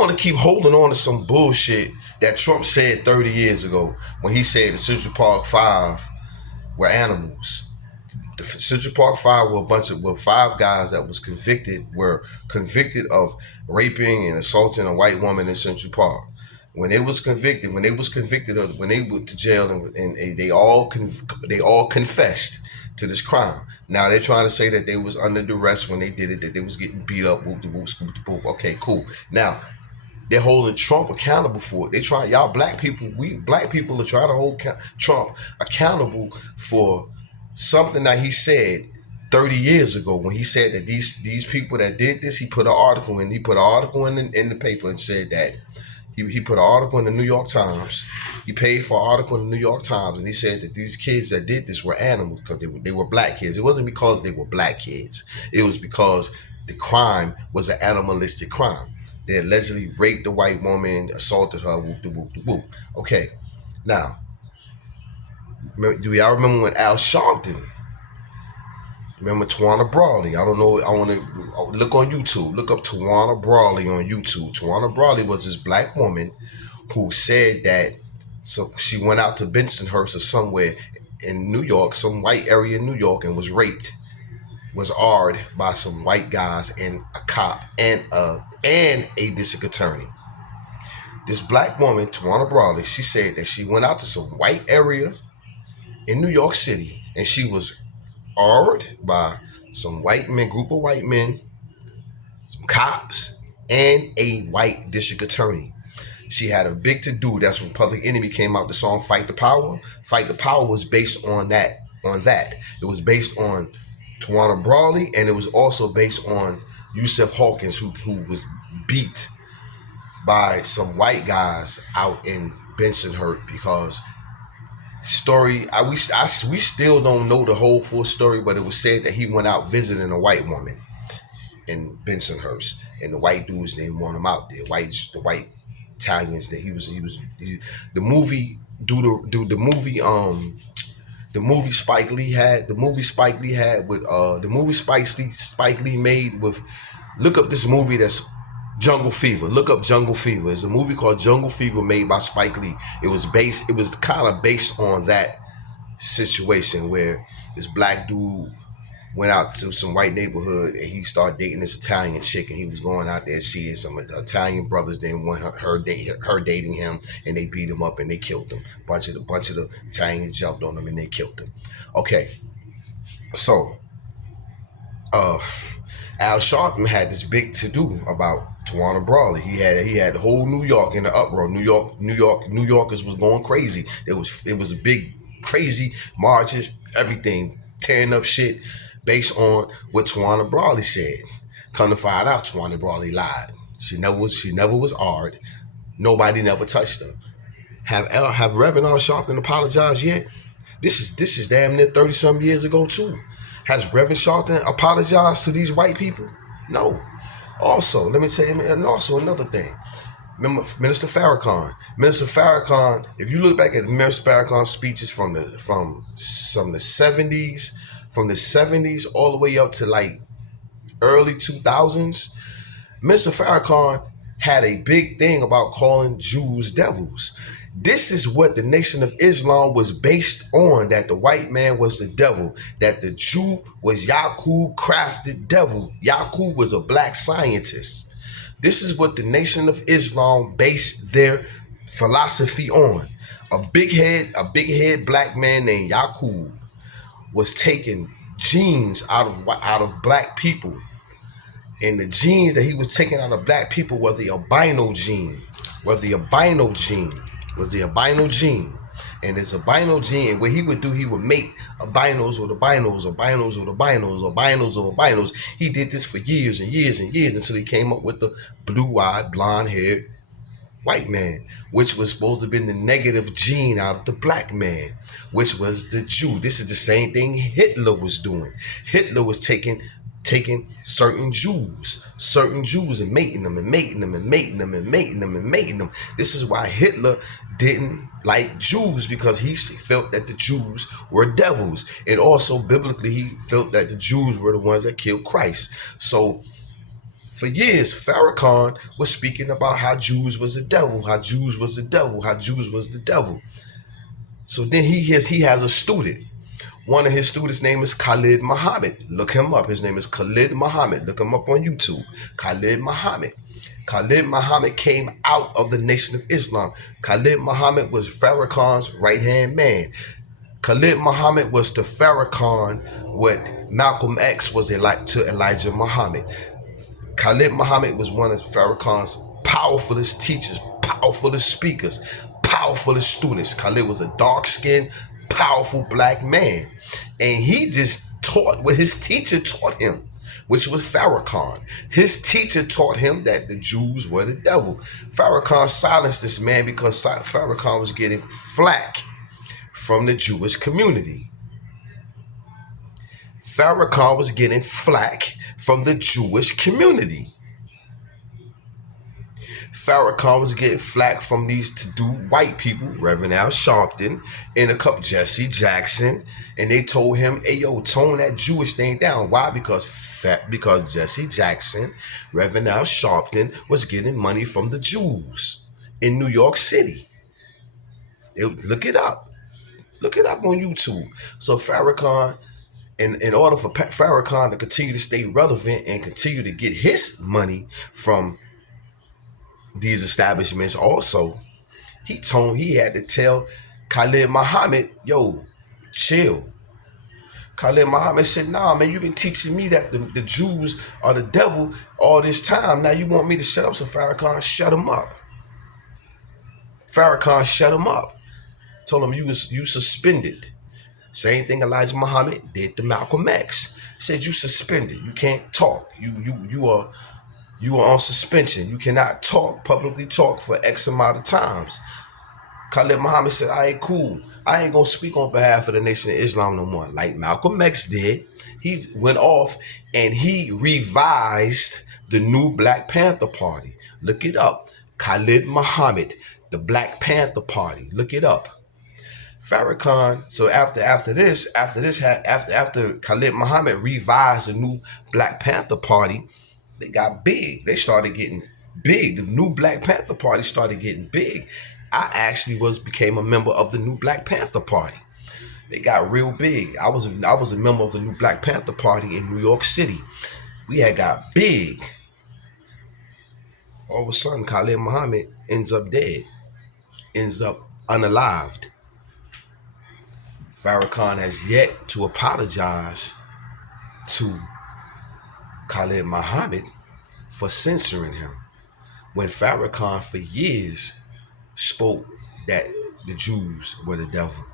want to keep holding on to some bullshit that Trump said 30 years ago when he said the Central Park Five were animals. The Central Park Five were five guys that were convicted of raping and assaulting a white woman in Central Park. When they went to jail and they all confessed to this crime. Now they're trying to say that they was under duress when they did it, that they was getting beat up, whoop de whoop, scoop de whoop. Okay, cool. Now they're holding Trump accountable for it. We black people are trying to hold Trump accountable for something that he said 30 years ago when he said that these people that did this, he put an article in the paper and said that he put an article in the New York Times. He paid for an article in the New York Times, and he said that these kids that did this were animals because they were black kids. It wasn't because they were black kids. It was because the crime was an animalistic crime. They allegedly raped a white woman, assaulted her, whoop de whoop de whoop. Okay, now, do y'all remember when Al Sharpton? Remember Tawana Brawley? I don't know. I want to look on YouTube. Look up Tawana Brawley on YouTube. Tawana Brawley was this black woman who said that she went out to Bensonhurst or somewhere in New York, some white area in New York, and was raped, was arred by some white guys and a cop and a district attorney. This black woman, Tawana Brawley, she said that she went out to some white area in New York City and she was arred by some group of white men, some cops, and a white district attorney. She had a big to do. That's when Public Enemy came out. The song "Fight the Power." "Fight the Power" was based on that. It was based on Tawana Brawley, and it was also based on Yusef Hawkins, who was beat by some white guys out in Bensonhurst because we still don't know the whole full story, but it was said that he went out visiting a white woman in Bensonhurst, and the white dudes didn't want him out there. The white Italians that the movie Spike Lee had Spike Lee made with. Look up this movie that's Jungle Fever. Look up Jungle Fever. It's a movie called Jungle Fever made by Spike Lee. It was kind of based on that situation where this black dude went out to some white neighborhood and he started dating this Italian chick, and he was going out there seeing some Italian brothers didn't want her dating him, and they beat him up and they killed him. Bunch of the Italians jumped on him and they killed him. Okay, so Al Sharpton had this big to do about Tawana Brawley. He had the whole New York in the uproar. New Yorkers was going crazy. It was a big crazy marches, everything, tearing up shit based on what Tawana Brawley said. Come to find out, Tawana Brawley lied. She never was arred. Nobody never touched her. Have Reverend Al Sharpton apologized yet? This is damn near 30-some years ago too. Has Reverend Sharpton apologized to these white people? No. Also, let me tell you, and also another thing. Remember Minister Farrakhan. Minister Farrakhan, if you look back at Minister Farrakhan's speeches from the 70s all the way up to like early 2000s, Minister Farrakhan had a big thing about calling Jews devils. This is what the Nation of Islam was based on, that the white man was the devil, that the Jew was Yaqub crafted devil. Yaqub was a black scientist. This is what the Nation of Islam based their philosophy on. A big head black man named Yaqub was taking genes out of black people. And the genes that he was taking out of black people was the albino gene. And this albino gene, and what he would do, he would make albinos with albinos. He did this for years and years and years until he came up with the blue-eyed, blonde-haired white man, which was supposed to have been the negative gene out of the black man, which was the Jew. This is the same thing Hitler was doing. Hitler was taking certain Jews and mating them. This is why Hitler didn't like Jews, because he felt that the Jews were devils, and also biblically he felt that the Jews were the ones that killed Christ. So For years, Farrakhan was speaking about how Jews was the devil, how Jews was the devil, how Jews was the devil. So then he has a student. One of his students' name is Khalid Muhammad. Look him up. His name is Khalid Muhammad. Look him up on YouTube. Khalid Muhammad. Khalid Muhammad came out of the Nation of Islam. Khalid Muhammad was Farrakhan's right hand man. Khalid Muhammad was to Farrakhan what Malcolm X was to Elijah Muhammad. Khalid Muhammad was one of Farrakhan's powerfulest teachers, powerfulest speakers, powerfulest students. Khalid was a dark-skinned, powerful black man. And he just taught what his teacher taught him, which was Farrakhan. His teacher taught him that the Jews were the devil. Farrakhan silenced this man because Farrakhan was getting flack from the Jewish community. Farrakhan was getting flack from the Jewish community. Farrakhan was getting flack from these to-do white people, Reverend Al Sharpton and a couple Jesse Jackson, and they told him, "Hey, yo, tone that Jewish thing down." Why? Because Jesse Jackson, Reverend Al Sharpton was getting money from the Jews in New York City. Look it up. Look it up on YouTube. So Farrakhan, in order for Farrakhan to continue to stay relevant and continue to get his money from these establishments, also, he had to tell Khalid Muhammad, "Yo, chill." Khalid Muhammad said, "Nah, man, you've been teaching me that the Jews are the devil all this time. Now you want me to shut up?" So Farrakhan shut him up. Farrakhan shut him up. Told him you suspended. Same thing Elijah Muhammad did to Malcolm X. Said you suspended. You can't talk. You are on suspension. You cannot publicly talk for X amount of times. Khalid Muhammad said, "All right, cool. I ain't gonna speak on behalf of the Nation of Islam no more." Like Malcolm X did. He went off and he revised the new Black Panther Party. Look it up. Khalid Muhammad, the Black Panther Party. Look it up. Farrakhan. So after Khalid Muhammad revised the new Black Panther Party, they got big. They started getting big. The new Black Panther Party started getting big. I actually became a member of the new Black Panther Party. They got real big. I was a member of the new Black Panther Party in New York City. We had got big. All of a sudden, Khalid Muhammad ends up dead, ends up unalived. Farrakhan has yet to apologize to Khalid Muhammad for censoring him, when Farrakhan for years spoke that the Jews were the devil,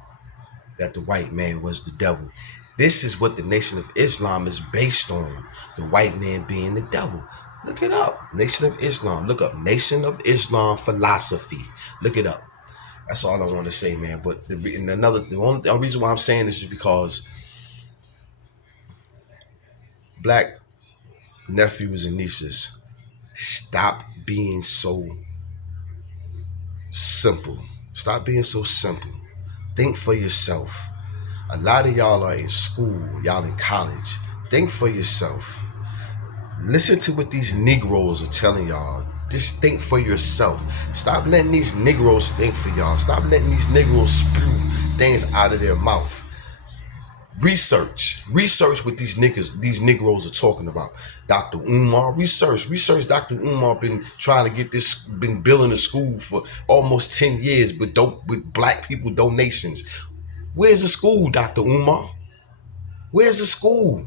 that the white man was the devil. This is what the Nation of Islam is based on, the white man being the devil. Look it up. Nation of Islam. Look up Nation of Islam philosophy. Look it up. That's all I want to say, man. But the only reason why I'm saying this is because black nephews and nieces, stop being so simple. Stop being so simple. Think for yourself. A lot of y'all are in school, y'all in college. Think for yourself. Listen to what these Negroes are telling y'all. Just think for yourself. Stop letting these Negroes think for y'all. Stop letting these Negroes spew things out of their mouth. Research what these Negroes are talking about. Dr. Umar, research Dr. Umar been trying to get this, been building a school for almost 10 years, but with black people donations. Where's the school, Dr. Umar? Where's the school?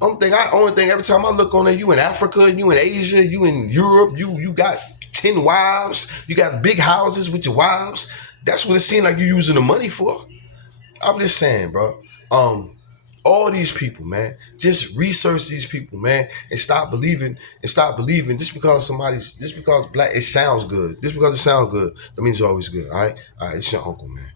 Only thing, every time I look on there, you in Africa, you in Asia, you in Europe, you got 10 wives, you got big houses with your wives. That's what it seems like you're using the money for. I'm just saying, bro. All these people, man, just research these people, man, and stop believing just because black, it sounds good. Just because it sounds good, that means it's always good. All right, it's your uncle, man.